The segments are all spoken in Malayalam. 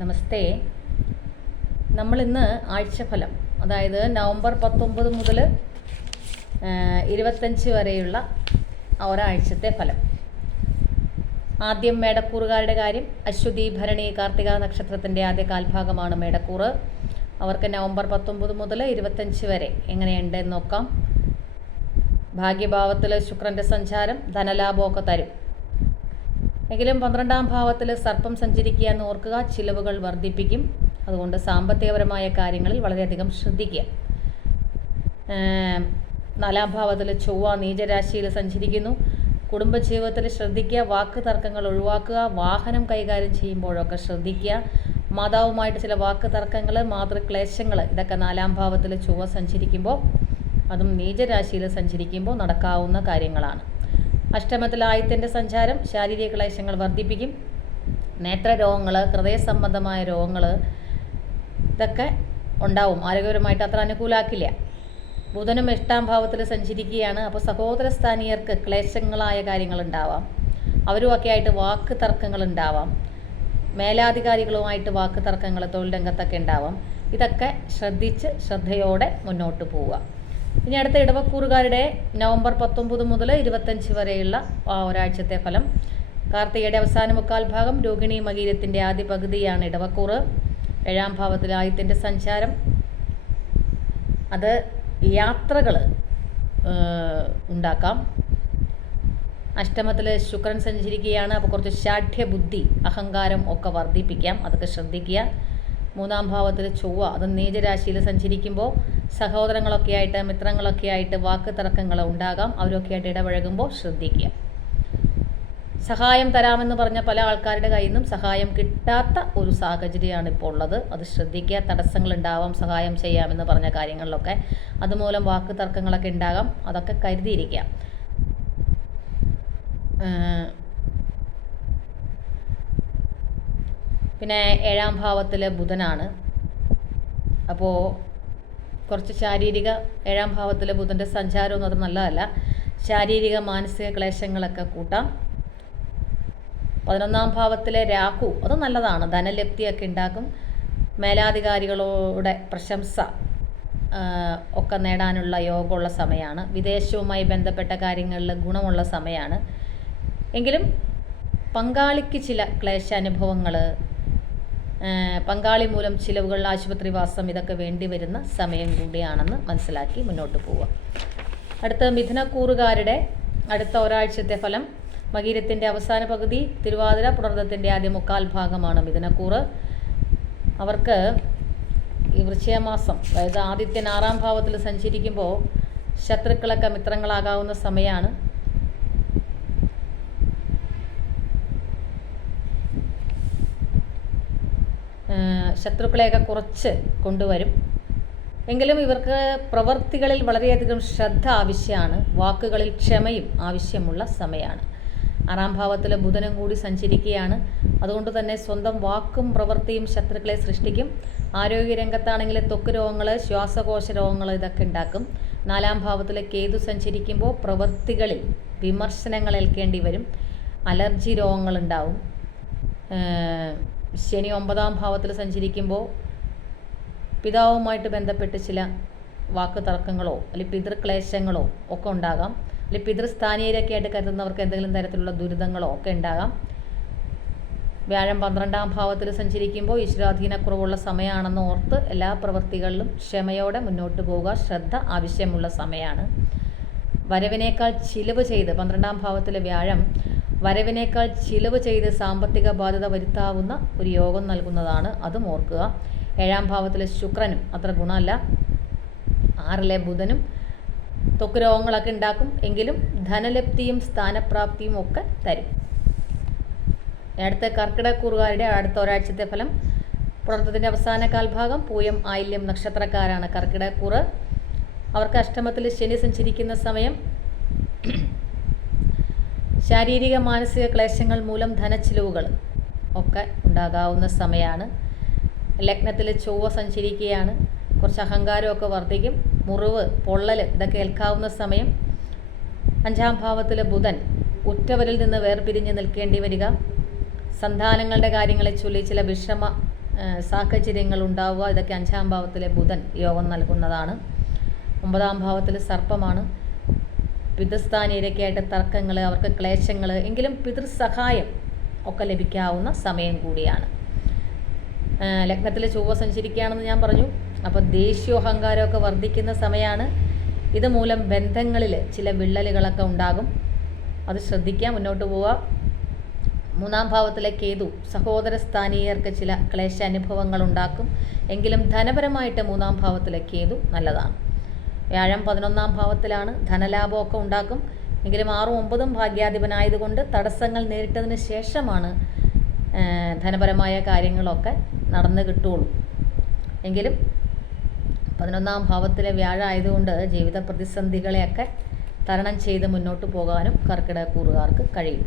നമസ്തേ. നമ്മൾ ഇന്ന് ആഴ്ചഫലം അതായത് നവംബർ പത്തൊമ്പത് മുതൽ ഇരുപത്തഞ്ച് വരെയുള്ള ഒരാഴ്ചത്തെ ഫലം. ആദ്യം മേടക്കൂറുകാരുടെ കാര്യം അശ്വതി ഭരണി കാർത്തിക നക്ഷത്രത്തിന്റെ ആദ്യ കാൽഭാഗമാണ് മേടക്കൂറ്. അവർക്ക് നവംബർ പത്തൊമ്പത് മുതൽ ഇരുപത്തഞ്ച് വരെ എങ്ങനെയുണ്ട് നോക്കാം. ഭാഗ്യഭാവത്തിൽ ശുക്രന്റെ സഞ്ചാരം ധനലാഭമൊക്കെ തരും. എങ്കിലും പന്ത്രണ്ടാം ഭാവത്തിൽ സർപ്പം സഞ്ചരിക്കുക എന്ന് ഓർക്കുക ചിലവുകൾ വർദ്ധിപ്പിക്കും. അതുകൊണ്ട് സാമ്പത്തികപരമായ കാര്യങ്ങളിൽ വളരെയധികം ശ്രദ്ധിക്കുക. നാലാം ഭാവത്തിൽ ചൊവ്വ നീചരാശിയിൽ സഞ്ചരിക്കുന്നു. കുടുംബജീവിതത്തിൽ ശ്രദ്ധിക്കുക വാക്ക് തർക്കങ്ങൾ ഒഴിവാക്കുക വാഹനം കൈകാര്യം ചെയ്യുമ്പോഴൊക്കെ ശ്രദ്ധിക്കുക. മാതാവുമായിട്ട് ചില വാക്ക് തർക്കങ്ങൾ മാതൃക്ലേശങ്ങൾ ഇതൊക്കെ നാലാം ഭാവത്തിൽ ചൊവ്വ സഞ്ചരിക്കുമ്പോൾ അതും നീചരാശിയിൽ സഞ്ചരിക്കുമ്പോൾ നടക്കാവുന്ന കാര്യങ്ങളാണ്. അഷ്ടമത്തിൽ ആയത്തിന്റെ സഞ്ചാരം ശാരീരിക ക്ലേശങ്ങൾ വർദ്ധിപ്പിക്കും. നേത്രരോഗങ്ങൾ ഹൃദയ സംബന്ധമായ രോഗങ്ങൾ ഇതൊക്കെ ഉണ്ടാവും. ആരോഗ്യപരമായിട്ട് അത്ര അനുകൂലാക്കില്ല. ബുധനും എട്ടാം ഭാവത്തിൽ സഞ്ചരിക്കുകയാണ്. അപ്പോൾ സഹോദര സ്ഥാനീയർക്ക് ക്ലേശങ്ങളായ കാര്യങ്ങൾ ഉണ്ടാവാം അവരുമൊക്കെ ആയിട്ട് വാക്ക് തർക്കങ്ങൾ ഉണ്ടാവാം മേലാധികാരികളുമായിട്ട് വാക്ക് തർക്കങ്ങൾ തൊഴിൽ രംഗത്തൊക്കെ ഉണ്ടാവാം. ഇതൊക്കെ ശ്രദ്ധിച്ച് ശ്രദ്ധയോടെ മുന്നോട്ട് പോവുക. ഇനി അടുത്ത ഇടവക്കൂറുകാരുടെ നവംബർ പത്തൊമ്പത് മുതൽ ഇരുപത്തഞ്ച് വരെയുള്ള ഒരാഴ്ചത്തെ ഫലം. കാർത്തികയുടെ അവസാന മുക്കാൽ ഭാഗം രോഹിണി മകീരത്തിന്റെ ആദ്യ പകുതിയാണ് ഇടവക്കൂറ്. ഏഴാം ഭാവത്തിൽ ആയത്തിന്റെ സഞ്ചാരം. അത് യാത്രകൾ ഉണ്ടാക്കാം. അഷ്ടമത്തിൽ ശുക്രൻ സഞ്ചരിക്കുകയാണ്. അപ്പോൾ കുറച്ച് ശാഠ്യബുദ്ധി അഹങ്കാരം ഒക്കെ വർദ്ധിപ്പിക്കാം. അതൊക്കെ ശ്രദ്ധിക്കുക. മൂന്നാം ഭാവത്തിൽ ചൊവ്വ അത് നീചരാശിയിൽ സഞ്ചരിക്കുമ്പോൾ സഹോദരങ്ങളൊക്കെ ആയിട്ട് മിത്രങ്ങളൊക്കെ ആയിട്ട് വാക്ക് തർക്കങ്ങൾ ഉണ്ടാകാം. അവരൊക്കെ ആയിട്ട് ഇടപഴകുമ്പോൾ ശ്രദ്ധിക്കുക. സഹായം തരാമെന്ന് പറഞ്ഞ പല ആൾക്കാരുടെ കയ്യിൽ നിന്നും സഹായം കിട്ടാത്ത ഒരു സാഹചര്യമാണ് ഇപ്പോൾ ഉള്ളത്. അത് ശ്രദ്ധിക്കുക തടസ്സങ്ങൾ ഉണ്ടാവാം സഹായം ചെയ്യാമെന്ന് പറഞ്ഞ കാര്യങ്ങളിലൊക്കെ. അതുമൂലം വാക്ക് തർക്കങ്ങളൊക്കെ ഉണ്ടാകാം. അതൊക്കെ കരുതിയിരിക്കാം പിന്നെ ഏഴാം ഭാവത്തിൽ ബുധനാണ്. അപ്പോൾ കുറച്ച് ശാരീരിക ഏഴാം ഭാവത്തിൽ ബുധന്റെ സഞ്ചാരമൊന്നും അത് നല്ലതല്ല. ശാരീരിക മാനസിക ക്ലേശങ്ങളൊക്കെ കൂട്ടാം. പതിനൊന്നാം ഭാവത്തിലെ രാഹു അത് നല്ലതാണ്. ധനലബ്ധിയൊക്കെ ഉണ്ടാക്കും. മേലാധികാരികളുടെ പ്രശംസ ഒക്കെ നേടാനുള്ള യോഗമുള്ള സമയമാണ് വിദേശവുമായി ബന്ധപ്പെട്ട കാര്യങ്ങളിൽ ഗുണമുള്ള സമയമാണ് എങ്കിലും പങ്കാളിക്ക് ചില ക്ലേശാനുഭവങ്ങൾ പങ്കാളി മൂലം ചിലവുകൾ ആശുപത്രിവാസം ഇതൊക്കെ വേണ്ടി വരുന്ന സമയം കൂടിയാണെന്ന് മനസ്സിലാക്കി മുന്നോട്ട് പോവുക. അടുത്ത മിഥുനക്കൂറുകാരുടെ അടുത്ത ഒരാഴ്ചത്തെ ഫലം മകീരത്തിന്റെ അവസാന പകുതി തിരുവാതിര പുണർദത്തിന്റെ ആദ്യ മുക്കാൽ ഭാഗമാണ് മിഥുനക്കൂറ്. അവർക്ക് ഈ വൃശ്ചികമാസം അതായത് ആദിത്യൻ ആറാം ഭാവത്തിൽ സഞ്ചരിക്കുമ്പോൾ ശത്രുക്കളൊക്കെ മിത്രങ്ങളാകാവുന്ന സമയമാണ്. ശത്രുക്കളെയൊക്കെ കുറച്ച് കൊണ്ടുവരും. എങ്കിലും ഇവർക്ക് പ്രവൃത്തികളിൽ വളരെയധികം ശ്രദ്ധ ആവശ്യമാണ്. വാക്കുകളിൽ ക്ഷമയും ആവശ്യമുള്ള സമയമാണ്. ആറാം ഭാവത്തിൽ ബുധനും കൂടി സഞ്ചരിക്കുകയാണ്. അതുകൊണ്ട് തന്നെ സ്വന്തം വാക്കും പ്രവൃത്തിയും ശത്രുക്കളെ സൃഷ്ടിക്കും. ആരോഗ്യരംഗത്താണെങ്കിൽ ത്വക്ക് രോഗങ്ങൾ ശ്വാസകോശ രോഗങ്ങൾ ഇതൊക്കെ ഉണ്ടാക്കും. നാലാം ഭാവത്തിൽ കേതു സഞ്ചരിക്കുമ്പോൾ പ്രവൃത്തികളിൽ വിമർശനങ്ങൾ ഏൽക്കേണ്ടി വരും. അലർജി രോഗങ്ങളുണ്ടാവും ശനി ഒമ്പതാം ഭാവത്തിൽ സഞ്ചരിക്കുമ്പോൾ പിതാവുമായിട്ട് ബന്ധപ്പെട്ട് ചില വാക്ക് തർക്കങ്ങളോ അല്ലെങ്കിൽ പിതൃക്ലേശങ്ങളോ ഒക്കെ ഉണ്ടാകാം. അല്ലെങ്കിൽ പിതൃസ്ഥാനീയരൊക്കെ ആയിട്ട് കരുതുന്നവർക്ക് എന്തെങ്കിലും തരത്തിലുള്ള ദുരിതങ്ങളോ ഒക്കെ ഉണ്ടാകാം. വ്യാഴം പന്ത്രണ്ടാം ഭാവത്തിൽ സഞ്ചരിക്കുമ്പോൾ ഈശ്വരാധീനക്കുറവുള്ള സമയമാണെന്ന് ഓർത്ത് എല്ലാ പ്രവൃത്തികളിലും ക്ഷമയോടെ മുന്നോട്ട് പോവുക ശ്രദ്ധ ആവശ്യമുള്ള സമയമാണ്. വരവിനേക്കാൾ ചിലവ് ചെയ്ത് പന്ത്രണ്ടാം ഭാവത്തിലെ വ്യാഴം വരവിനേക്കാൾ ചിലവ് ചെയ്ത് സാമ്പത്തിക ബാധ്യത വരുത്താവുന്ന ഒരു യോഗം നൽകുന്നതാണ് അതും ഓർക്കുക. ഏഴാം ഭാവത്തിലെ ശുക്രനും അത്ര ഗുണമല്ല. ആറിലെ ബുധനും തൊക്ക് രോഗങ്ങളൊക്കെ ഉണ്ടാക്കും എങ്കിലും ധനലപ്തിയും സ്ഥാനപ്രാപ്തിയും ഒക്കെ തരും. അടുത്ത കർക്കിടക്കൂറുകാരുടെ അടുത്ത ഒരാഴ്ചത്തെ ഫലം പുണർത്തത്തിന്റെ അവസാന കാൽഭാഗം പൂയം ആയില്യം നക്ഷത്രക്കാരാണ് കർക്കിടക്കൂറ് അവർക്ക് അഷ്ടമത്തിൽ ശനി സഞ്ചരിക്കുന്ന സമയം ശാരീരിക മാനസിക ക്ലേശങ്ങൾ മൂലം ധനച്ചിലവുകൾ ഒക്കെ ഉണ്ടാകാവുന്ന സമയമാണ് ലഗ്നത്തിൽ ചൊവ്വ സഞ്ചരിക്കുകയാണ്. കുറച്ച് അഹങ്കാരമൊക്കെ വർദ്ധിക്കും. മുറിവ് പൊള്ളൽ ഇതൊക്കെ ഏൽക്കാവുന്ന സമയം. അഞ്ചാം ഭാവത്തിലെ ബുധൻ ഉറ്റവരിൽ നിന്ന് വേർപിരിഞ്ഞ് നിൽക്കേണ്ടി വരിക. സന്താനങ്ങളുടെ കാര്യങ്ങളെ ചൊല്ലി ചില വിഷമ സാഹചര്യങ്ങൾ ഉണ്ടാവുക. ഇതൊക്കെ അഞ്ചാം ഭാവത്തിലെ ബുധൻ യോഗം നൽകുന്നതാണ്. ഒമ്പതാം ഭാവത്തിൽ സർപ്പമാണ്. പിതൃസ്ഥാനീയരൊക്കെ തർക്കങ്ങൾ അവർക്ക് ക്ലേശങ്ങൾ എങ്കിലും പിതൃസഹായം ഒക്കെ ലഭിക്കാവുന്ന സമയം കൂടിയാണ്. ലഗ്നത്തിൽ ചൊവ്വ സഞ്ചരിക്കുകയാണെന്ന് ഞാൻ പറഞ്ഞു. അപ്പോൾ ദേഷ്യോഹങ്കാരമൊക്കെ വർദ്ധിക്കുന്ന സമയമാണ് ഇതുമൂലം ബന്ധങ്ങളിൽ ചില വിള്ളലുകളൊക്കെ ഉണ്ടാകും. അത് ശ്രദ്ധിക്കാം മുന്നോട്ട് പോവുക മൂന്നാം ഭാവത്തിലെ കേതു സഹോദര സ്ഥാനീയർക്ക് ചില ക്ലേശ അനുഭവങ്ങൾ ഉണ്ടാക്കും. എങ്കിലും ധനപരമായിട്ട് മൂന്നാം ഭാവത്തിലെ കേതു നല്ലതാണ്. വ്യാഴം പതിനൊന്നാം ഭാവത്തിലാണ് ധനലാഭമൊക്കെ ഉണ്ടാക്കും. എങ്കിലും ആറും ഒമ്പതും ഭാഗ്യാധിപനായതുകൊണ്ട് തടസ്സങ്ങൾ നേരിട്ടതിന് ശേഷമാണ് ധനപരമായ കാര്യങ്ങളൊക്കെ നടന്നു കിട്ടുകയുള്ളൂ. എങ്കിലും പതിനൊന്നാം ഭാവത്തിലെ വ്യാഴായതുകൊണ്ട് ജീവിത പ്രതിസന്ധികളെയൊക്കെ തരണം ചെയ്ത് മുന്നോട്ട് പോകാനും കർക്കിടക കഴിയും.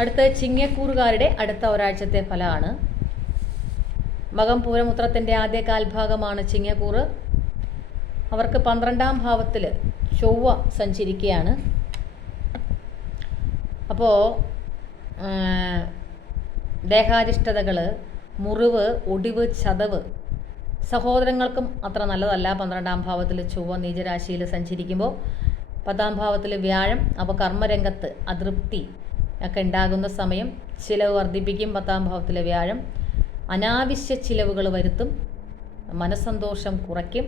അടുത്ത ചിങ്ങക്കൂറുകാരുടെ അടുത്ത ഒരാഴ്ചത്തെ ഫലമാണ് മകം പൂരമുത്രത്തിന്റെ ആദ്യ കാൽഭാഗമാണ് ചിങ്ങക്കൂറ്. അവർക്ക് പന്ത്രണ്ടാം ഭാവത്തിൽ ചൊവ്വ സഞ്ചരിക്കുകയാണ്. അപ്പോൾ ദേഹാരിഷ്ടതകൾ മുറിവ് ഒടിവ് ചതവ് സഹോദരങ്ങൾക്കും അത്ര നല്ലതല്ല പന്ത്രണ്ടാം ഭാവത്തിൽ ചൊവ്വ നീചരാശിയിൽ സഞ്ചരിക്കുമ്പോൾ പത്താം ഭാവത്തിൽ വ്യാഴം അപ്പോൾ കർമ്മരംഗത്ത് അതൃപ്തി ഒക്കെ ഉണ്ടാകുന്ന സമയം ചിലവ് വർദ്ധിപ്പിക്കും പത്താം ഭാവത്തിലെ വ്യാഴം. അനാവശ്യ ചിലവുകൾ വരുത്തും. മനസ്സന്തോഷം കുറയ്ക്കും.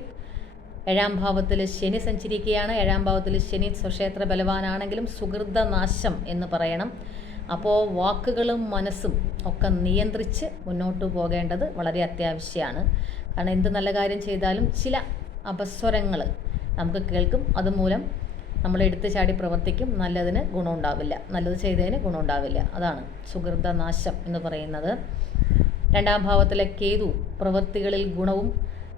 ഏഴാം ഭാവത്തിൽ ശനി സഞ്ചരിക്കുകയാണ്. ഏഴാം ഭാവത്തിൽ ശനി സ്വക്ഷേത്ര ബലവാനാണെങ്കിലും സുഹൃതനാശം എന്ന് പറയണം. അപ്പോൾ വാക്കുകളും മനസ്സും ഒക്കെ നിയന്ത്രിച്ച് മുന്നോട്ട് പോകേണ്ടത് വളരെ അത്യാവശ്യമാണ്. കാരണം എന്ത് നല്ല കാര്യം ചെയ്താലും ചില അപസ്വരങ്ങൾ നമുക്ക് കേൾക്കും. അതുമൂലം നമ്മൾ എടുത്തു ചാടി പ്രവർത്തിക്കും. നല്ലതിന് ഗുണമുണ്ടാവില്ല. നല്ലത് ചെയ്തതിന് ഗുണമുണ്ടാവില്ല. അതാണ് സുഹൃതനാശം എന്ന് പറയുന്നത്. രണ്ടാം ഭാവത്തിലെ കേതു പ്രവൃത്തികളിൽ ഗുണവും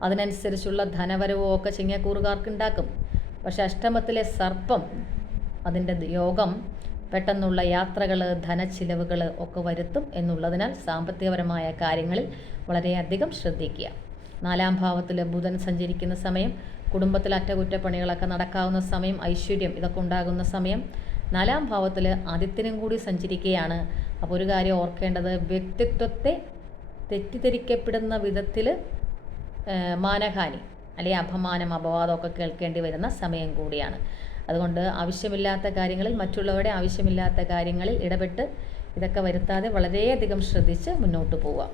അതിനനുസരിച്ചുള്ള ധനവരവും ഒക്കെ ചിങ്ങക്കൂറുകാർക്കുണ്ടാക്കും. പക്ഷെ അഷ്ടമത്തിലെ സർപ്പം അതിന്റെ യോഗം പെട്ടെന്നുള്ള യാത്രകൾ ധനച്ചിലവുകൾ ഒക്കെ വരുത്തും എന്നുള്ളതിനാൽ സാമ്പത്തികപരമായ കാര്യങ്ങളിൽ വളരെയധികം ശ്രദ്ധിക്കുക. നാലാം ഭാവത്തിൽ ബുധൻ സഞ്ചരിക്കുന്ന സമയം കുടുംബത്തിൽ അറ്റകുറ്റപ്പണികളൊക്കെ നടക്കാവുന്ന സമയം ഐശ്വര്യം ഇതൊക്കെ ഉണ്ടാകുന്ന സമയം. നാലാം ഭാവത്തിൽ ആദിത്യനും കൂടി സഞ്ചരിക്കുകയാണ്. അപ്പോൾ ഒരു കാര്യം ഓർക്കേണ്ടത് വ്യക്തിത്വത്തെ തെറ്റിദ്ധരിക്കപ്പെടുന്ന വിധത്തിൽ മാനഹാനി അല്ലെങ്കിൽ അപമാനം അപവാദമൊക്കെ കേൾക്കേണ്ടി വരുന്ന സമയം കൂടിയാണ്. അതുകൊണ്ട് ആവശ്യമില്ലാത്ത കാര്യങ്ങളിൽ മറ്റുള്ളവരുടെ ആവശ്യമില്ലാത്ത കാര്യങ്ങളിൽ ഇടപെട്ട് ഇതൊക്കെ വരുത്താതെ വളരെയധികം ശ്രദ്ധിച്ച് മുന്നോട്ട് പോവുക.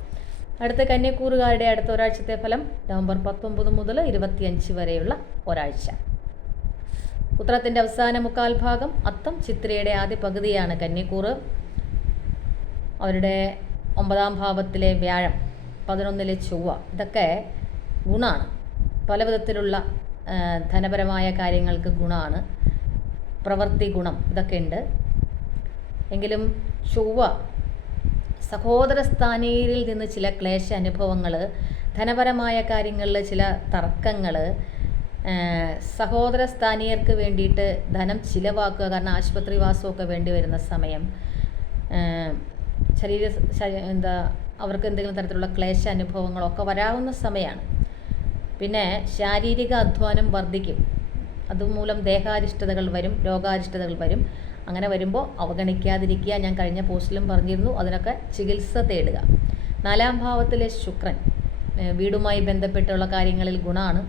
അടുത്ത കന്യക്കൂറുകാരുടെ അടുത്ത ഒരാഴ്ചത്തെ ഫലം നവംബർ പത്തൊമ്പത് മുതൽ ഇരുപത്തിയഞ്ച് വരെയുള്ള ഒരാഴ്ച. ഉത്രത്തിന്റെ അവസാന മുക്കാൽ ഭാഗം അത്തം ചിത്രയുടെ ആദ്യ പകുതിയാണ് കന്യക്കൂറ്. അവരുടെ ഒമ്പതാം ഭാവത്തിലെ വ്യാഴം പതിനൊന്നിലെ ചൊവ്വ ഇതൊക്കെ ഗുണമാണ് പല വിധത്തിലുള്ള ധനപരമായ കാര്യങ്ങൾക്ക് ഗുണമാണ് പ്രവൃത്തി ഗുണം ഇതൊക്കെ ഉണ്ട്. എങ്കിലും ചൊവ്വ സഹോദര സ്ഥാനീയരിൽ നിന്ന് ചില ക്ലേശ അനുഭവങ്ങൾ ധനപരമായ കാര്യങ്ങളിൽ ചില തർക്കങ്ങൾ സഹോദര സ്ഥാനീയർക്ക് വേണ്ടിയിട്ട് ധനം ചിലവാക്കുക കാരണം ആശുപത്രി വാസമൊക്കെ വേണ്ടി വരുന്ന സമയം ശരീര എന്താ അവർക്ക് എന്തെങ്കിലും തരത്തിലുള്ള ക്ലേശ അനുഭവങ്ങളൊക്കെ വരാവുന്ന സമയമാണ് പിന്നെ ശാരീരിക അധ്വാനം വർദ്ധിക്കും. അതുമൂലം ദേഹാരിഷ്ടതകൾ വരും രോഗാരിഷ്ടതകൾ വരും. അങ്ങനെ വരുമ്പോൾ അവഗണിക്കാതിരിക്കുക. ഞാൻ കഴിഞ്ഞ പോസ്റ്റിലും പറഞ്ഞിരുന്നു അതിനൊക്കെ ചികിത്സ തേടുക. നാലാം ഭാവത്തിലെ ശുക്രൻ വീടുമായി ബന്ധപ്പെട്ടുള്ള കാര്യങ്ങളിൽ ഗുണമാണ്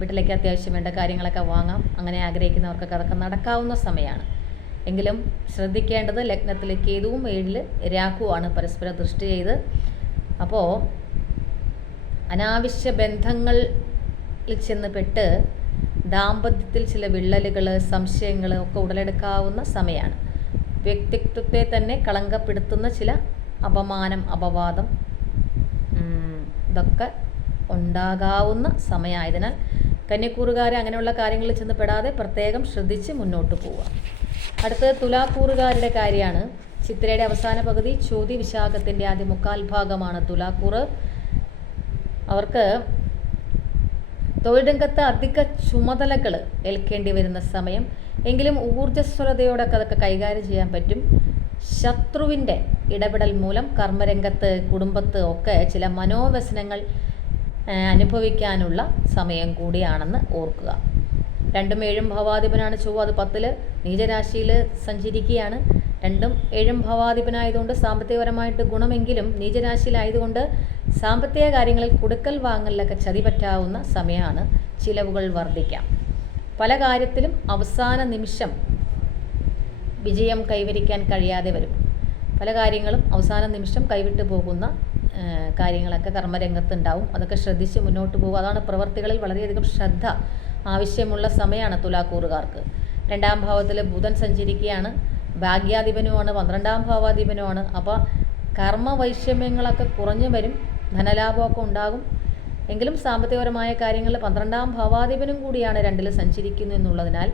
വീട്ടിലേക്ക് അത്യാവശ്യം വേണ്ട കാര്യങ്ങളൊക്കെ വാങ്ങാം. അങ്ങനെ ആഗ്രഹിക്കുന്നവർക്കൊക്കെ അതൊക്കെ നടക്കാവുന്ന സമയമാണ് എങ്കിലും ശ്രദ്ധിക്കേണ്ടത് ലഗ്നത്തിലെ കേതുവും ഏഴിൽ രാഹുവാണ് പരസ്പര ദൃഷ്ടി ചെയ്ത്. അപ്പോൾ അനാവശ്യ ബന്ധങ്ങളിൽ ചെന്ന് പെട്ട് ദാമ്പത്യത്തിൽ ചില വിള്ളലുകൾ സംശയങ്ങൾ ഒക്കെ ഉടലെടുക്കാവുന്ന സമയമാണ് വ്യക്തിത്വത്തെ തന്നെ കളങ്കപ്പെടുത്തുന്ന ചില അപമാനം അപവാദം ഇതൊക്കെ ഉണ്ടാകാവുന്ന സമയമായതിനാൽ കന്യക്കൂറുകാരെ അങ്ങനെയുള്ള കാര്യങ്ങളിൽ ചെന്ന് പെടാതെ പ്രത്യേകം ശ്രദ്ധിച്ച് മുന്നോട്ട് പോവുക. അടുത്തത് തുലാക്കൂറുകാരുടെ കാര്യമാണ്. ചിത്രയുടെ അവസാന പകുതി ചോതി വിശാഖത്തിന്റെ ആദ്യ മുക്കാൽ ഭാഗമാണ് തുലാക്കൂറ്. അവർക്ക് തൊഴിൽ രംഗത്ത് അധിക ചുമതലകൾ ഏൽക്കേണ്ടി വരുന്ന സമയം. എങ്കിലും ഊർജസ്വലതയോടൊക്കെ അതൊക്കെ കൈകാര്യം ചെയ്യാൻ പറ്റും. ശത്രുവിന്റെ ഇടപെടൽ മൂലം കർമ്മരംഗത്ത് കുടുംബത്ത് ഒക്കെ ചില മനോവ്യസനങ്ങൾ അനുഭവിക്കാനുള്ള സമയം കൂടിയാണെന്ന് ഓർക്കുക. രണ്ടും ഏഴും ഭവാധിപനാണ് ചൊവ്വ അത് പത്തിൽ നീചരാശിയിൽ സഞ്ചരിക്കുകയാണ്. രണ്ടും ഏഴും ഭവാധിപനായതുകൊണ്ട് സാമ്പത്തികപരമായിട്ട് ഗുണമെങ്കിലും നീചരാശിയിലായതുകൊണ്ട് സാമ്പത്തിക കാര്യങ്ങളിൽ കൊടുക്കൽ വാങ്ങലിലൊക്കെ ചതി പറ്റാവുന്ന സമയമാണ് ചിലവുകൾ വർദ്ധിക്കാം. പല കാര്യത്തിലും അവസാന നിമിഷം വിജയം കൈവരിക്കാൻ കഴിയാതെ വരും. പല കാര്യങ്ങളും അവസാന നിമിഷം കൈവിട്ടു പോകുന്ന കാര്യങ്ങളൊക്കെ കർമ്മരംഗത്തുണ്ടാവും. അതൊക്കെ ശ്രദ്ധിച്ച് മുന്നോട്ട് പോകുക അതാണ് പ്രവർത്തികളിൽ വളരെയധികം ശ്രദ്ധ ആവശ്യമുള്ള സമയമാണ് തുലാക്കൂറുകാർക്ക്. രണ്ടാം ഭാവത്തിൽ ബുധൻ സഞ്ചരിക്കുകയാണ്. ഭാഗ്യാധിപനുമാണ്. പന്ത്രണ്ടാം ഭാവാധിപനുമാണ്. അപ്പോൾ കർമ്മവൈഷമ്യങ്ങളൊക്കെ കുറഞ്ഞു വരും. ധനലാഭമൊക്കെ ഉണ്ടാകും. എങ്കിലും സാമ്പത്തികപരമായ കാര്യങ്ങളിൽ പന്ത്രണ്ടാം ഭാവാധിപനും കൂടിയാണ് രണ്ടിൽ സഞ്ചരിക്കുന്നു എന്നുള്ളതിനാൽ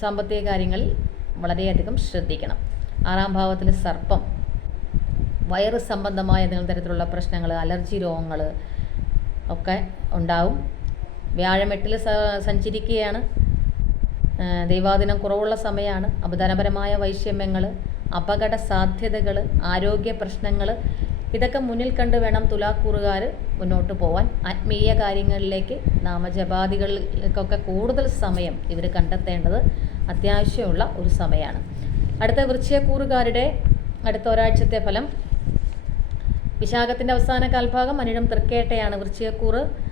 സാമ്പത്തിക കാര്യങ്ങളിൽ വളരെയധികം ശ്രദ്ധിക്കണം. ആറാം ഭാവത്തിൽ സർപ്പം. വയറ് സംബന്ധമായ എന്തെങ്കിലും തരത്തിലുള്ള പ്രശ്നങ്ങൾ അലർജി രോഗങ്ങൾ ഒക്കെ ഉണ്ടാവും. വ്യാഴമെട്ടിൽ സഞ്ചരിക്കുകയാണ്. ദൈവാദിനം കുറവുള്ള സമയമാണ് അപദാനപരമായ വൈഷമ്യങ്ങൾ അപകട സാധ്യതകൾ ആരോഗ്യ പ്രശ്നങ്ങൾ ഇതൊക്കെ മുന്നിൽ കണ്ട് വേണം തുലാക്കൂറുകാർ മുന്നോട്ട് പോവാൻ. ആത്മീയ കാര്യങ്ങളിലേക്ക് നാമജപാദികൾക്കൊക്കെ കൂടുതൽ സമയം ഇവർ കണ്ടെത്തേണ്ടത് അത്യാവശ്യമുള്ള ഒരു സമയമാണ് അടുത്ത വൃശ്ചയക്കൂറുകാരുടെ അടുത്ത ഒരാഴ്ചത്തെ ഫലം. വിശാഖത്തിന്റെ അവസാന കാൽഭാഗം അനിഴം തൃക്കേട്ടയാണ് വൃശ്ചികക്കൂറ്.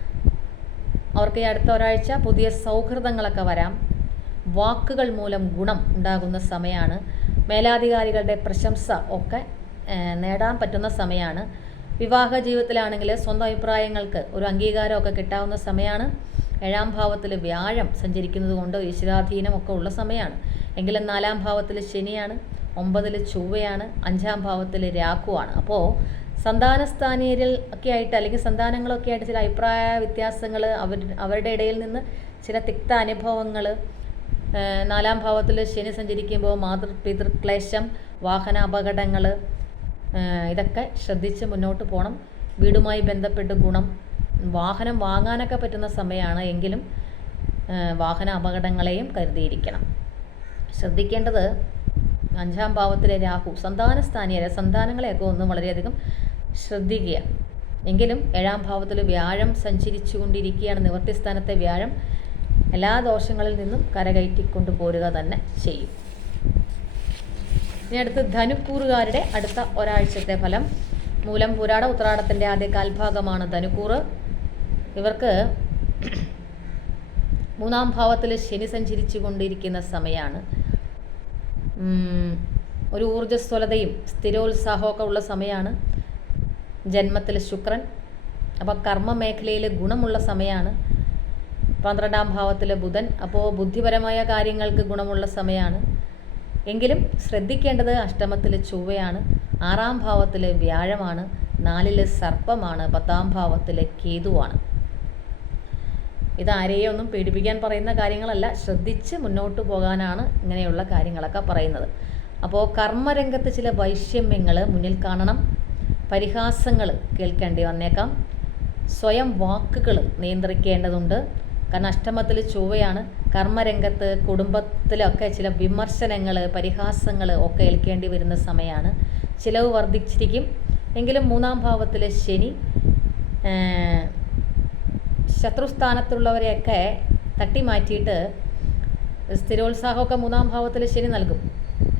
അവർക്ക് ഈ അടുത്ത ഒരാഴ്ച പുതിയ സൗഹൃദങ്ങളൊക്കെ വരാം. വാക്കുകൾ മൂലം ഗുണം ഉണ്ടാകുന്ന സമയമാണ് മേലാധികാരികളുടെ പ്രശംസ ഒക്കെ നേടാൻ പറ്റുന്ന സമയമാണ് വിവാഹ ജീവിതത്തിലാണെങ്കിൽ സ്വന്തം അഭിപ്രായങ്ങൾക്ക് ഒരു അംഗീകാരമൊക്കെ കിട്ടാവുന്ന സമയമാണ് ഏഴാം ഭാവത്തിൽ വ്യാഴം സഞ്ചരിക്കുന്നത് കൊണ്ട് ഈശ്വരാധീനമൊക്കെ ഉള്ള സമയമാണ് എങ്കിലും നാലാം ഭാവത്തിൽ ശനിയാണ് ഒമ്പതിൽ ചൊവ്വയാണ് അഞ്ചാം ഭാവത്തിൽ രാഹുവാണ്. അപ്പോൾ സന്താനസ്ഥാനീയരിൽ ഒക്കെ ആയിട്ട് അല്ലെങ്കിൽ സന്താനങ്ങളൊക്കെ ആയിട്ട് ചില അഭിപ്രായ വ്യത്യാസങ്ങൾ അവർ അവരുടെ ഇടയിൽ നിന്ന് ചില തിക്ത അനുഭവങ്ങൾ നാലാം ഭാവത്തിൽ ശനി സഞ്ചരിക്കുമ്പോൾ മാതൃ പിതൃക്ലേശം വാഹന അപകടങ്ങൾ ഇതൊക്കെ ശ്രദ്ധിച്ച് മുന്നോട്ട് പോകണം. വീടുമായി ബന്ധപ്പെട്ട് ഗുണം വാഹനം വാങ്ങാനൊക്കെ പറ്റുന്ന സമയമാണ് എങ്കിലും വാഹന അപകടങ്ങളെയും കരുതിയിരിക്കണം. ശ്രദ്ധിക്കേണ്ടത് അഞ്ചാം ഭാവത്തിലെ രാഹു സന്താനസ്ഥാനീയരെ സന്താനങ്ങളെയൊക്കെ ഒന്ന് വളരെയധികം ശ്രദ്ധിക്കുക. എങ്കിലും ഏഴാം ഭാവത്തിൽ വ്യാഴം സഞ്ചരിച്ചു കൊണ്ടിരിക്കുകയാണ് നിവർത്തിസ്ഥാനത്തെ വ്യാഴം. എല്ലാ ദോഷങ്ങളിൽ നിന്നും കരകയറ്റിക്കൊണ്ട് പോരുക തന്നെ ചെയ്യും. ഇനി അടുത്ത് ധനുക്കൂറുകാരുടെ അടുത്ത ഒരാഴ്ചത്തെ ഫലം. മൂലം പുരാട ഉത്രാടത്തിന്റെ ആദ്യ കാൽഭാഗമാണ് ധനുക്കൂറ്. ഇവർക്ക് മൂന്നാം ഭാവത്തിൽ ശനി സഞ്ചരിച്ചു കൊണ്ടിരിക്കുന്ന സമയമാണ് ഒരു ഊർജസ്വലതയും സ്ഥിരോത്സാഹമൊക്കെ ഉള്ള സമയമാണ് ജന്മത്തിൽ ശുക്രൻ അപ്പോൾ കർമ്മ മേഖലയിൽ ഗുണമുള്ള സമയമാണ് പന്ത്രണ്ടാം ഭാവത്തിൽ ബുധൻ അപ്പോൾ ബുദ്ധിപരമായ കാര്യങ്ങൾക്ക് ഗുണമുള്ള സമയമാണ് എങ്കിലും ശ്രദ്ധിക്കേണ്ടത് അഷ്ടമത്തിൽ ചൊവ്വയാണ് ആറാം ഭാവത്തിൽ വ്യാഴമാണ് നാലിൽ സർപ്പമാണ് പത്താം ഭാവത്തിൽ കേതുവാണ്. ഇത് ആരെയും ഒന്നും പീഡിപ്പിക്കാൻ പറയുന്ന കാര്യങ്ങളല്ല ശ്രദ്ധിച്ച് മുന്നോട്ട് പോകാനാണ് ഇങ്ങനെയുള്ള കാര്യങ്ങളൊക്കെ പറയുന്നത്. അപ്പോൾ കർമ്മരംഗത്ത് ചില വൈഷമ്യങ്ങൾ മുന്നിൽ കാണണം. പരിഹാസങ്ങൾ കേൾക്കേണ്ടി വന്നേക്കാം. സ്വയം വാക്കുകൾ നിയന്ത്രിക്കേണ്ടതുണ്ട്. കാരണം അഷ്ടമത്തിൽ ചൊവ്വയാണ്. കർമ്മരംഗത്ത് കുടുംബത്തിലൊക്കെ ചില വിമർശനങ്ങൾ പരിഹാസങ്ങൾ ഒക്കെ ഏൽക്കേണ്ടി വരുന്ന സമയമാണ് ചിലവ് വർദ്ധിച്ചിരിക്കും. എങ്കിലും മൂന്നാം ഭാവത്തിൽ ശനി ശത്രുസ്ഥാനത്തുള്ളവരെയൊക്കെ തട്ടി മാറ്റിയിട്ട് സ്ഥിരോത്സാഹമൊക്കെ മൂന്നാം ഭാവത്തിൽ ശനി നൽകും.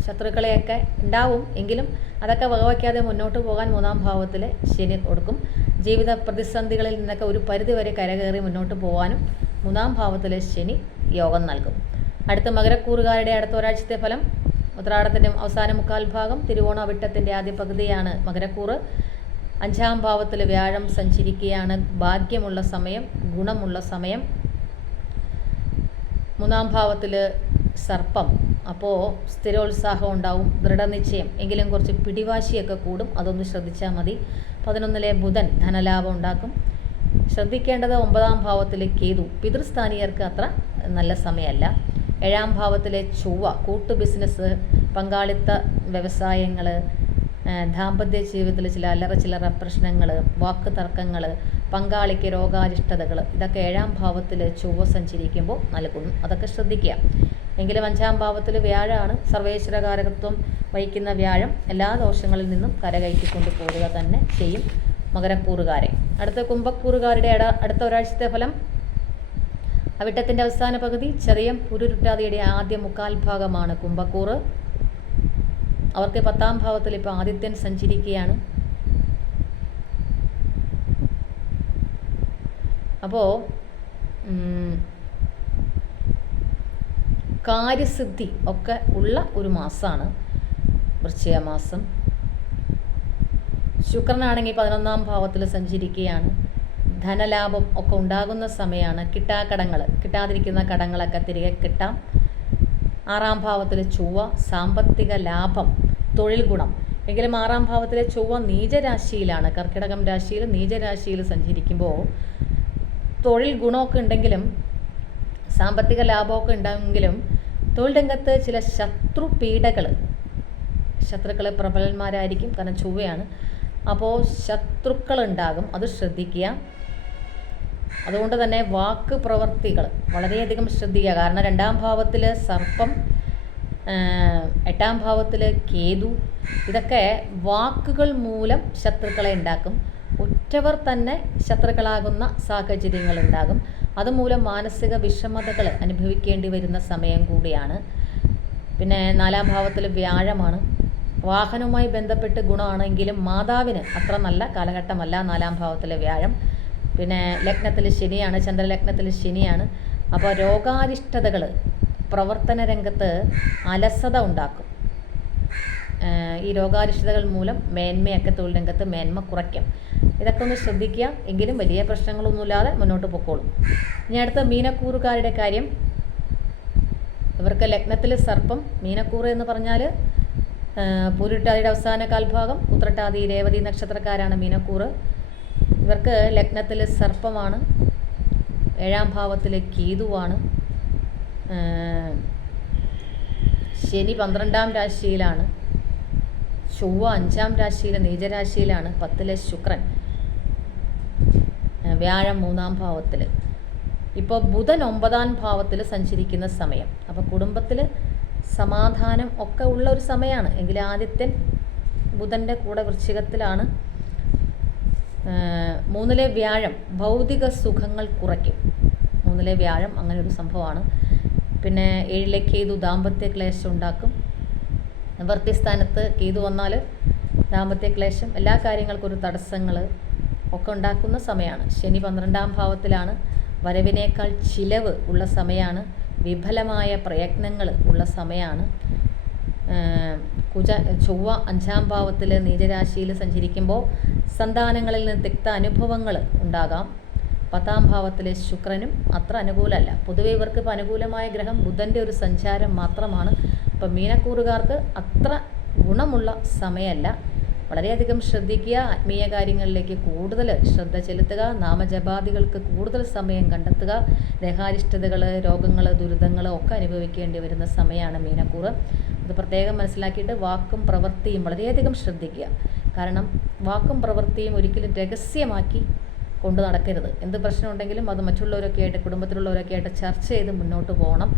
ശത്രുക്കളെയൊക്കെ ഉണ്ടാവും എങ്കിലും അതൊക്കെ വകവയ്ക്കാതെ മുന്നോട്ട് പോകാൻ മൂന്നാം ഭാവത്തിൽ ശനി കൊടുക്കും ജീവിത പ്രതിസന്ധികളിൽ നിന്നൊക്കെ ഒരു പരിധിവരെ കരകയറി മുന്നോട്ട് പോകാനും മൂന്നാം ഭാവത്തിൽ ശനി യോഗം നൽകും. അടുത്ത മകരക്കൂറുകാരുടെ അടുത്ത ഒരാഴ്ചത്തെ ഫലം ഉത്രാടത്തിന്റെ അവസാന മുക്കാൽ ഭാഗം തിരുവോണ വിട്ടത്തിന്റെ ആദ്യ പകുതിയാണ് മകരക്കൂറ്. അഞ്ചാം ഭാവത്തിൽ വ്യാഴം സഞ്ചരിക്കുകയാണ്. ഭാഗ്യമുള്ള സമയം ഗുണമുള്ള സമയം. മൂന്നാം ഭാവത്തിൽ സർപ്പം. അപ്പോൾ സ്ഥിരോത്സാഹം ഉണ്ടാവും ദൃഢനിശ്ചയം എങ്കിലും കുറച്ച് പിടിവാശിയൊക്കെ കൂടും. അതൊന്ന് ശ്രദ്ധിച്ചാൽ മതി. പതിനൊന്നിലെ ബുധൻ ധനലാഭം ഉണ്ടാക്കും. ശ്രദ്ധിക്കേണ്ടത് ഒമ്പതാം ഭാവത്തിലെ കേതു. പിതൃസ്ഥാനീയർക്ക് അത്ര നല്ല സമയമല്ല. ഏഴാം ഭാവത്തിലെ ചൊവ്വ കൂട്ടു ബിസിനസ് പങ്കാളിത്ത വ്യവസായങ്ങൾ ദാമ്പത്യ ജീവിതത്തിൽ ചില അല്ലറ ചില്ലറ പ്രശ്നങ്ങൾ വാക്ക് തർക്കങ്ങൾ പങ്കാളിക്ക് രോഗാരിഷ്ടതകൾ ഇതൊക്കെ ഏഴാം ഭാവത്തിൽ ചൊവ്വ സഞ്ചരിക്കുമ്പോൾ നൽകുന്നു. അതൊക്കെ ശ്രദ്ധിക്കുക. എങ്കിലും അഞ്ചാം ഭാവത്തിൽ വ്യാഴമാണ് സർവേശ്വരകാരകത്വം വഹിക്കുന്ന വ്യാഴം എല്ലാ ദോഷങ്ങളിൽ നിന്നും കരകയറ്റിക്കൊണ്ട് പോവുക തന്നെ ചെയ്യും മകരക്കൂറുകാരെ. അടുത്ത കുംഭക്കൂറുകാരുടെ അടുത്ത ഒരാഴ്ചത്തെ ഫലം. അവിട്ടത്തിന്റെ അവസാന പകുതി ചെറിയ പുരുരുട്ടാതിയുടെ ആദ്യ മുക്കാൽ ഭാഗമാണ് കുംഭക്കൂറ്. അവർക്ക് പത്താം ഭാവത്തിൽ ഇപ്പോൾ ആദിത്യൻ സഞ്ചരിക്കുകയാണ്. അപ്പോൾ കാര്യസിദ്ധി ഒക്കെ ഉള്ള ഒരു മാസമാണ് വൃശ്ചിക മാസം. ശുക്രനാണെങ്കിൽ പതിനൊന്നാം ഭാവത്തിൽ സഞ്ചരിക്കുകയാണ്. ധനലാഭം ഒക്കെ ഉണ്ടാകുന്ന സമയമാണ്. കിട്ടാ കടങ്ങൾ കിട്ടാതിരിക്കുന്ന കടങ്ങളൊക്കെ തിരികെ കിട്ടാം. ആറാം ഭാവത്തിൽ ചൊവ്വ സാമ്പത്തിക ലാഭം തൊഴിൽ ഗുണം. എങ്കിലും ആറാം ഭാവത്തിലെ ചൊവ്വ നീചരാശിയിലാണ്. കർക്കിടകം രാശിയിൽ നീചരാശിയിൽ സഞ്ചരിക്കുമ്പോൾ തൊഴിൽ ഗുണമൊക്കെ ഉണ്ടെങ്കിലും സാമ്പത്തിക ലാഭമൊക്കെ ഉണ്ടെങ്കിലും തൊഴിൽ രംഗത്ത് ചില ശത്രു പീഡകൾ ശത്രുക്കൾ പ്രബലന്മാരായിരിക്കും. കാരണം ചൊവ്വയാണ്. അപ്പോൾ ശത്രുക്കൾ ഉണ്ടാകും അത് ശ്രദ്ധിക്കുക. അതുകൊണ്ട് തന്നെ വാക്ക് പ്രവർത്തികൾ വളരെയധികം ശ്രദ്ധിക്കുക. കാരണം രണ്ടാം ഭാവത്തിൽ സർപ്പം എട്ടാം ഭാവത്തിൽ കേതു. ഇതൊക്കെ വാക്കുകൾ മൂലം ശത്രുക്കളെ ഉണ്ടാക്കും. ഒറ്റവർ തന്നെ ശത്രുക്കളാകുന്ന സാഹചര്യങ്ങൾ ഉണ്ടാകും. അതുമൂലം മാനസിക വിഷമതകൾ അനുഭവിക്കേണ്ടി വരുന്ന സമയം കൂടിയാണ്. പിന്നെ നാലാം ഭാവത്തിൽ വ്യാഴമാണ്. വാഹനവുമായി ബന്ധപ്പെട്ട് ഗുണമാണെങ്കിലും മാതാവിന് അത്ര നല്ല കാലഘട്ടമല്ല നാലാം ഭാവത്തിലെ വ്യാഴം. പിന്നെ ലഗ്നത്തിൽ ശനിയാണ് ചന്ദ്രലഗ്നത്തിൽ ശനിയാണ്. അപ്പോൾ രോഗാരിഷ്ടതകൾ പ്രവർത്തന രംഗത്ത് അലസത ഉണ്ടാക്കും. ഈ രോഗാരിഷ്ടതകൾ മൂലം മേന്മയൊക്കെ തൊഴിൽ രംഗത്ത് മേന്മ കുറയ്ക്കും. ഇതൊക്കെ ഒന്ന് ശ്രദ്ധിക്കുക. എങ്കിലും വലിയ പ്രശ്നങ്ങളൊന്നുമില്ലാതെ മുന്നോട്ട് പൊക്കോളും. ഇനി അടുത്ത മീനക്കൂറുകാരുടെ കാര്യം. ഇവർക്ക് ലഗ്നത്തിൽ സർപ്പം മീനക്കൂറ് എന്ന് പറഞ്ഞാൽ പൂരിട്ടാതിയുടെ അവസാന കാൽഭാഗം ഉത്രട്ടാതി രേവതി നക്ഷത്രക്കാരാണ് മീനക്കൂറ്. ഇവർക്ക് ലഗ്നത്തിൽ സർപ്പമാണ്. ഏഴാം ഭാവത്തിൽ കേതുവാണ്. ശനി പന്ത്രണ്ടാം രാശിയിലാണ്. ചൊവ്വ അഞ്ചാം രാശിയിൽ നീചരാശിയിലാണ് പത്തിലെ ശുക്രൻ. വ്യാഴം മൂന്നാം ഭാവത്തിൽ ഇപ്പോൾ ബുധൻ ഒമ്പതാം ഭാവത്തിൽ സഞ്ചരിക്കുന്ന സമയം. അപ്പോൾ കുടുംബത്തിൽ സമാധാനം ഒക്കെ ഉള്ള ഒരു സമയമാണ് എങ്കിൽ ആദിത്യൻ ബുധന്റെ കൂടെ വൃശ്ചികത്തിലാണ്. മൂന്നിലെ വ്യാഴം ഭൗതിക സുഖങ്ങൾ കുറയ്ക്കും. മൂന്നിലെ വ്യാഴം അങ്ങനെ ഒരു സംഭവമാണ്. പിന്നെ ഏഴിലെ കേതു ദാമ്പത്യ ക്ലേശം ഉണ്ടാക്കും. നിവർത്തിസ്ഥാനത്ത് കേതു വന്നാൽ ദാമ്പത്യ ക്ലേശം എല്ലാ കാര്യങ്ങൾക്കൊരു തടസ്സങ്ങൾ ഒക്കെ ഉണ്ടാക്കുന്ന സമയമാണ്. ശനി പന്ത്രണ്ടാം ഭാവത്തിലാണ്. വരവിനേക്കാൾ ചിലവ് ഉള്ള സമയമാണ്. വിഫലമായ പ്രയത്നങ്ങൾ ഉള്ള സമയമാണ്. കുജ ചൊവ്വ അഞ്ചാം ഭാവത്തിൽ നീചരാശിയിൽ സഞ്ചരിക്കുമ്പോൾ സന്താനങ്ങളിൽ നിന്ന് തിക്ത അനുഭവങ്ങൾ ഉണ്ടാകാം. പത്താം ഭാവത്തിലെ ശുക്രനും അത്ര അനുകൂലമല്ല. പൊതുവെ ഇവർക്ക് ഇപ്പോൾ അനുകൂലമായ ഗ്രഹം ബുധന്റെ ഒരു സഞ്ചാരം മാത്രമാണ്. അപ്പം മീനക്കൂറുകാർക്ക് അത്ര ഗുണമുള്ള സമയമല്ല. വളരെയധികം ശ്രദ്ധിക്കുക ആത്മീയ കാര്യങ്ങളിലേക്ക് കൂടുതൽ ശ്രദ്ധ ചെലുത്തുക നാമജപാദികൾക്ക് കൂടുതൽ സമയം കണ്ടെത്തുക ദേഹാരിഷ്ടതകൾ രോഗങ്ങൾ ദുരിതങ്ങൾ ഒക്കെ അനുഭവിക്കേണ്ടി വരുന്ന സമയമാണ് മീനക്കൂറ്. അത് പ്രത്യേകം മനസ്സിലാക്കിയിട്ട് വാക്കും പ്രവൃത്തിയും വളരെയധികം ശ്രദ്ധിക്കുക. കാരണം വാക്കും പ്രവൃത്തിയും ഒരിക്കലും രഹസ്യമാക്കി കൊണ്ട് നടക്കരുത്. എന്ത് പ്രശ്നമുണ്ടെങ്കിലും അത് മറ്റുള്ളവരൊക്കെ ആയിട്ട് കുടുംബത്തിലുള്ളവരൊക്കെ ആയിട്ട് ചർച്ച ചെയ്ത് മുന്നോട്ട് പോകണം.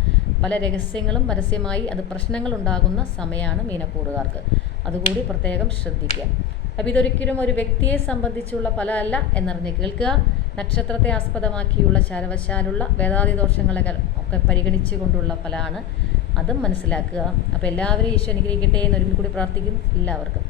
പല രഹസ്യങ്ങളും പരസ്യമായി അത് പ്രശ്നങ്ങൾ ഉണ്ടാകുന്ന സമയമാണ് മീനക്കൂറുകാർക്ക് അതുകൂടി പ്രത്യേകം ശ്രദ്ധിക്കുക. അപ്പോൾ ഇതൊരിക്കലും ഒരു വ്യക്തിയെ സംബന്ധിച്ചുള്ള ഫലമല്ല എന്നറിഞ്ഞ് കേൾക്കുക. നക്ഷത്രത്തെ ആസ്പദമാക്കിയുള്ള ചാരവശാലുള്ള വേദാതി ദോഷങ്ങളെ ഒക്കെ പരിഗണിച്ചു കൊണ്ടുള്ള ഫലമാണ് അതും മനസ്സിലാക്കുക. അപ്പോൾ എല്ലാവരെയും ഈശോ അനുഗ്രഹിക്കട്ടെ എന്നൊരിക്കൽ കൂടി പ്രാർത്ഥിക്കുന്നു. എല്ലാവർക്കും